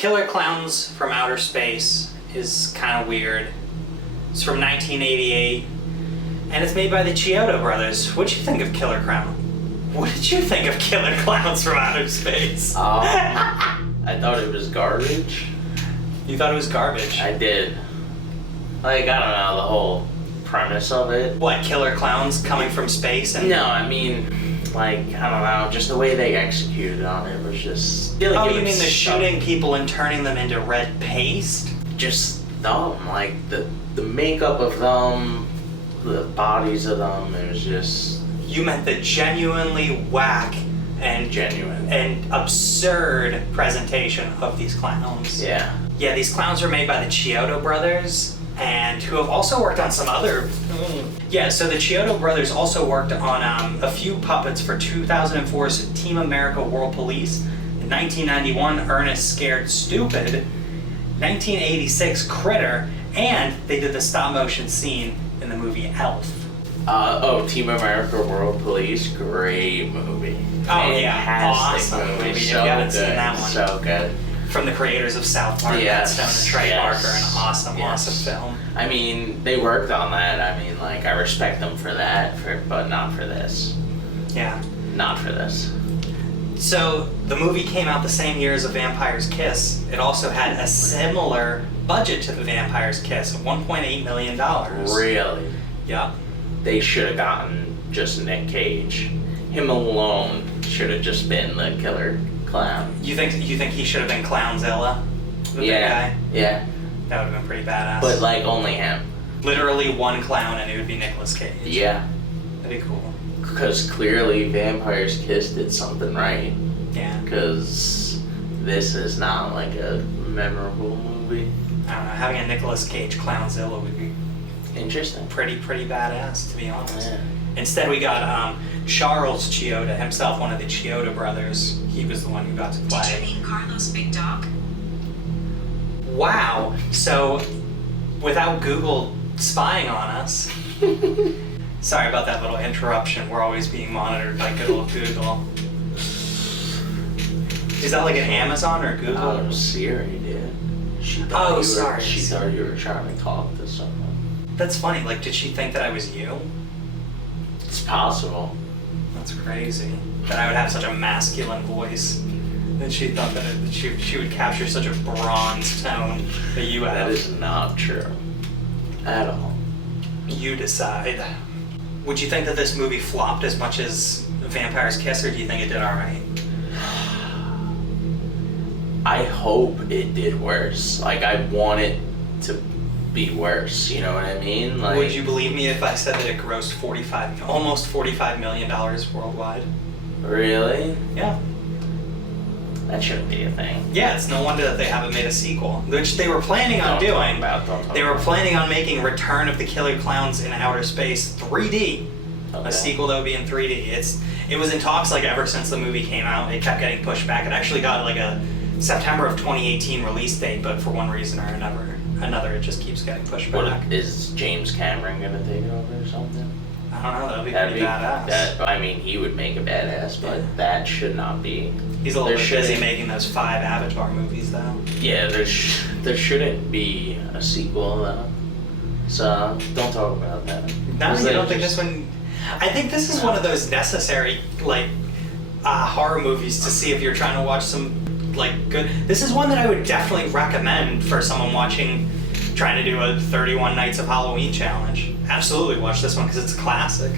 Killer Clowns from Outer Space is kind of weird. It's from 1988, and it's made by the Chiodo brothers. What'd you think of Killer Clown? What did you think of Killer Clowns from Outer Space? I thought it was garbage. You thought it was garbage? I did. Like, I don't know, the whole premise of it. What, killer clowns coming from space? And No, I mean, like, I don't know, just the way they executed on it was just... Oh, you mean the shooting people and turning them into red paste? Just dumb, like, the makeup of them, the bodies of them, it was just... You meant the genuinely whack and absurd presentation of these clowns. Yeah. Yeah, these clowns were made by the Chiodo brothers, and who have also worked on some other... Yeah, so the Chiodo brothers also worked on a few puppets for 2004's Team America World Police, 1991 Ernest Scared Stupid, 1986 Critter, and they did the stop-motion scene in the movie Elf. Team America World Police, great movie. Oh yeah, awesome movie. movie. So If you haven't good. seen that one. So good. From the creators of South Park, Matt Stone and Trey Parker, an awesome film. I mean, they worked on that. I mean, like, I respect them for that, but not for this. Yeah. Not for this. So, the movie came out the same year as A Vampire's Kiss. It also had a similar budget to The Vampire's Kiss, $1.8 million. Really? Yep. They should have gotten just Nick Cage. Him alone should have just been the killer clown. You think he should have been Clownzilla? The big guy? Yeah. That would have been pretty badass. But, like, only him. Literally one clown and it would be Nicolas Cage. Yeah. That'd be cool. Because clearly Vampire's Kiss did something right. Yeah. Because this is not, like, a memorable movie. I don't know, having a Nicolas Cage Clownzilla would be Interesting. pretty badass, to be honest. Yeah. Instead, we got Charles Chioda himself, one of the Chioda brothers. He was the one who got to play. Did you mean Carlos Big Dog? Wow. So, without Google spying on us, sorry about that little interruption. We're always being monitored by good old Google. Is that like an Amazon or Google? Oh, Siri did. She thought sorry. She thought you were trying to talk to someone. That's funny. Like, did she think that I was you? It's possible. That's crazy. That I would have such a masculine voice. That she thought that she would capture such a bronze tone that you have. That is not true. At all. You decide. Would you think that this movie flopped as much as Vampire's Kiss, or do you think it did alright? I hope it did worse. Like, I want it to be worse, you know what I mean? Like, Would you believe me if I said that it grossed almost $45 million worldwide? Really? Yeah. That shouldn't be a thing. Yeah, it's no wonder that they haven't made a sequel, which they were planning on Don't talk doing. about. They were planning on making Return of the Killer Clowns in Outer Space 3D. Okay. A sequel that would be in 3D. It was in talks like ever since the movie came out. It kept getting pushed back. It actually got like a September of 2018 release date, but for one reason or another, it just keeps getting pushed back. What, is James Cameron gonna take it over or something? I don't know, that would be pretty badass. I mean, he would make a badass, but that should not be. He's a little bit busy making those 5 Avatar movies, though. Yeah, there shouldn't be a sequel, though. So, don't talk about that. No, you don't think this one... I think this is one of those necessary, like, horror movies to see if you're trying to watch some, like, good... This is one that I would definitely recommend for someone trying to do a 31 Nights of Halloween challenge. Absolutely watch this one, because it's a classic.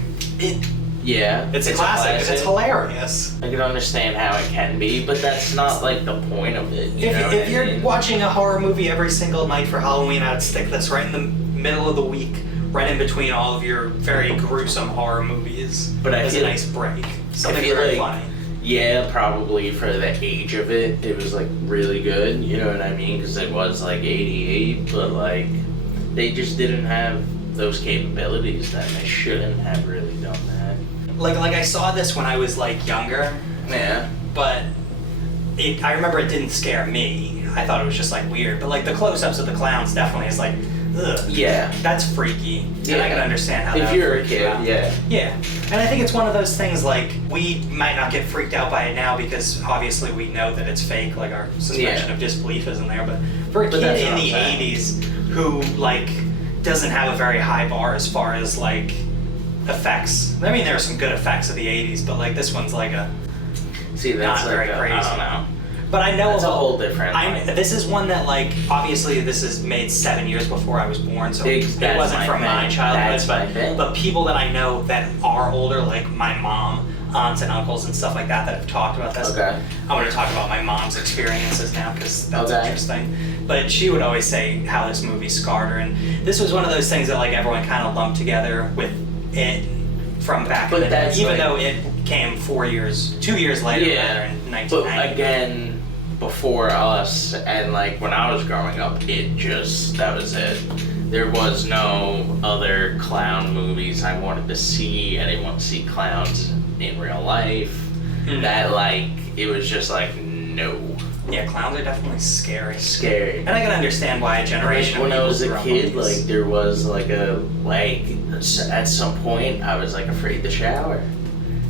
Yeah. It's a classic, and it's hilarious. I can understand how it can be, but that's not, like, the point of it. If you're watching a horror movie every single night for Halloween, I would stick this right in the middle of the week, right in between all of your very gruesome horror movies. But as a nice break. Something feel very like, funny. Yeah, probably for the age of it, it was, like, really good, you know what I mean? Because it was, like, 88, but, like, they just didn't have those capabilities then. They shouldn't have really done that. Like I saw this when I was, like, younger. Yeah. But I remember it didn't scare me. I thought it was just, like, weird. But, like, the close-ups of the clowns definitely is, like, ugh. Yeah. That's freaky. Yeah. And I can understand how if that you're a freaks you kid, out. yeah. Yeah. And I think it's one of those things like we might not get freaked out by it now because obviously we know that it's fake, like our suspension of disbelief isn't there. But for a kid in the 80s who like doesn't have a very high bar as far as like effects. I mean, there are some good effects of the 80s, but like this one's like a See, that's not like very crazy. I don't know. But I know That's a whole different. this is one that like obviously this is made 7 years before I was born, so it wasn't from my childhood. But people that I know that are older, like my mom, aunts and uncles and stuff like that have talked about this. Okay. I want to talk about my mom's experiences now because that's interesting. But she would always say how this movie scarred her, and this was one of those things that like everyone kind of lumped together with it from back in the day, even though it came 2 years later, rather, in 1990. But again, before us, and like when I was growing up, that was it. There was no other clown movies I wanted to see. I didn't want to see clowns in real life. That like, it was just like, no. Yeah, clowns are definitely scary. Scary. And I can understand why a generation when of people I was a kid, movies. like there was at some point I was like afraid to shower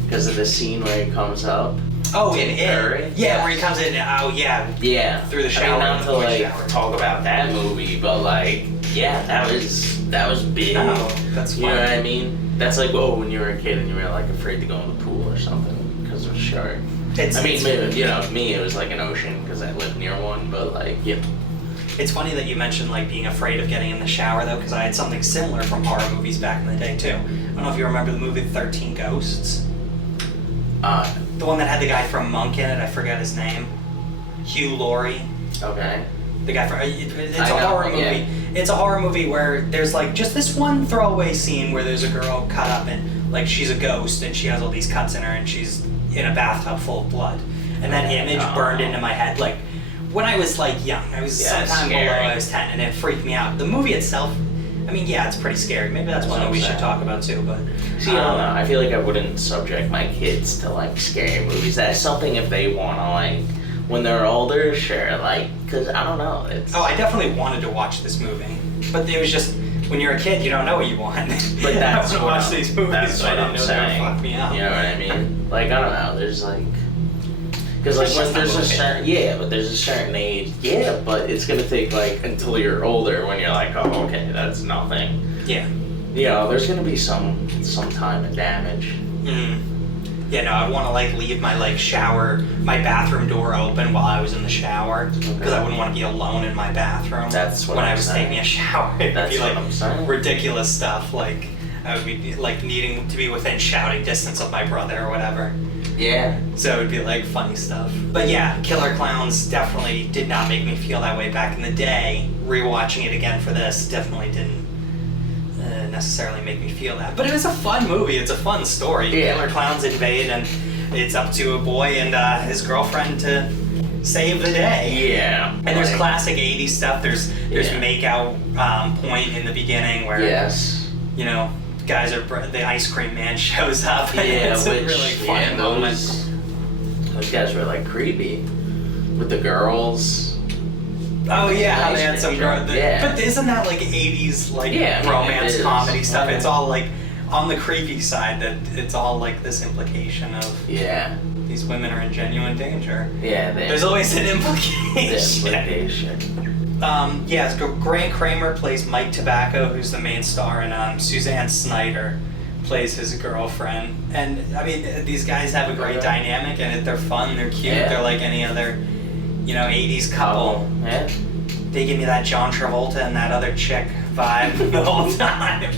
because of the scene where he comes up. Oh, in it. Yeah, where he comes in. Oh, yeah. Yeah. Through the shower. I mean, not to like talk about that movie, but like, yeah, that was big. Oh, that's fun. You know what I mean? That's like, when you were a kid and you were like afraid to go in the pool or something because of a shark. Me, it was like an ocean because I lived near one, but like, yeah. It's funny that you mentioned like being afraid of getting in the shower though, because I had something similar from horror movies back in the day too. I don't know if you remember the movie 13 Ghosts. The one that had the guy from Monk in it, I forget his name. Hugh Laurie. Okay. The guy from it's a horror movie. Yeah. It's a horror movie where there's like just this one throwaway scene where there's a girl cut up and like she's a ghost and she has all these cuts in her and she's in a bathtub full of blood. And that image burned into my head like when I was like young. I was sometime below I was 10 and it freaked me out. The movie itself, I mean, yeah, it's pretty scary. Maybe that's one that we should talk about too, but see, I don't know. I feel like I wouldn't subject my kids to like scary movies. That's something if they want to like when they're older, sure, like, because I don't know. I definitely wanted to watch this movie, but it was just when you're a kid, you don't know what you want. But that's I watch these movies, so I didn't know they would fuck me up. You know what I mean? Like, I don't know. There's like, because like when there's a certain but there's a certain age, but it's gonna take like until you're older when you're like, oh, okay, that's nothing. Yeah. You know, there's gonna be some time and damage. Yeah, no, I want to like leave my my bathroom door open while I was in the shower because I wouldn't want to be alone in my bathroom. That's what when I was taking a shower. It would be like ridiculous stuff. Like I would be like needing to be within shouting distance of my brother or whatever. Yeah. So it would be like funny stuff. But yeah, Killer Clowns definitely did not make me feel that way back in the day. Rewatching it again for this definitely didn't necessarily make me feel that. But it was a fun movie. It's a fun story. Yeah. Killer Clowns invade and it's up to a boy and his girlfriend to save the day. Yeah. And there's classic 80s stuff. There's make-out point in the beginning where you know, guys are the ice cream man shows up and it's a really funny moment. Those guys were like creepy with the girls. Oh yeah, how they had some girl. But isn't that like 80s like romance comedy stuff? It's all like on the creepy side that it's all like this implication of these women are in genuine danger. Yeah, there's always an implication. Grant Kramer plays Mike Tobacco, who's the main star, and Suzanne Snyder plays his girlfriend. And I mean, these guys have a great dynamic, and they're fun, they're cute, they're like any other, 80s couple. Yeah. They give me that John Travolta and that other chick vibe the whole time.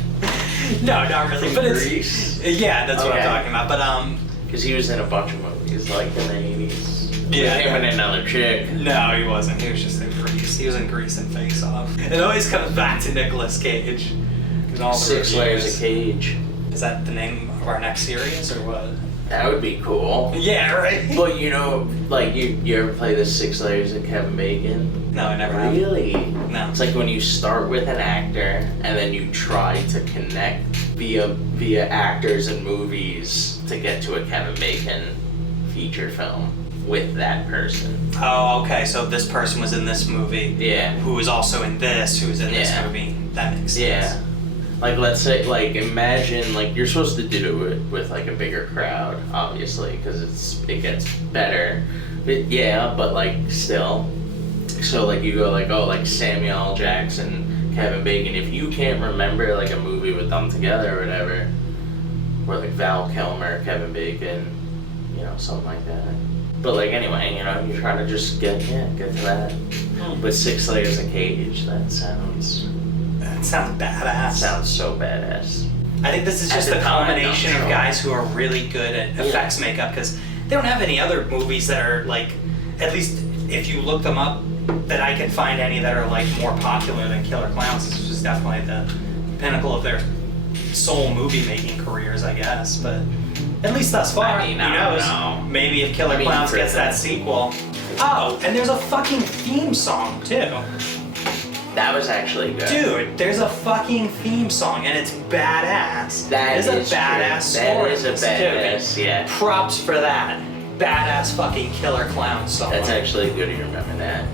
No, not really, but it's that's what I'm talking about. But because he was in a bunch of movies like in the 80s. Yeah, him and another chick. No, he wasn't. He was just in Grease. He was in Grease and Face Off. It always comes back to Nicolas Cage. All the 6 Layers of Cage. Is that the name of our next series or what? That would be cool. Yeah, right? But like you ever play the 6 Layers of Kevin Bacon? No, I never have. Really? No. It's like when you start with an actor and then you try to connect via actors and movies to get to a Kevin Bacon feature film. with that person. Oh, okay. So this person was in this movie. Yeah. Who was also in this? Who was in this Yeah. movie? That makes sense. Yeah. Like, let's say, like, imagine, like, you're supposed to do it with, like, a bigger crowd, obviously, because it gets better. But, yeah, but, like, still. So, like, you go, like, oh, like, Samuel L. Jackson, Kevin Bacon. If you can't remember, like, a movie with them together or whatever, or, like, Val Kilmer, Kevin Bacon, you know, something like that. But, like, anyway, you know, you try to just get to that. With 6 layers of cage, that sounds badass. Sounds so badass. I think this is just the culmination of guys who are really good at effects makeup, because they don't have any other movies that are like, at least if you look them up, that I can find any that are like more popular than Killer Clowns. This was definitely the pinnacle of their sole movie making careers, I guess. But at least thus far, I mean, who I don't knows? know. Maybe if Killer Clowns gets that sequel. Oh, and there's a fucking theme song too. That was actually good. Dude, there's a fucking theme song and it's badass. That is a badass true. score. That is a badass, yeah. Props for that. Badass fucking Killer Clown song. That's actually good you remember that.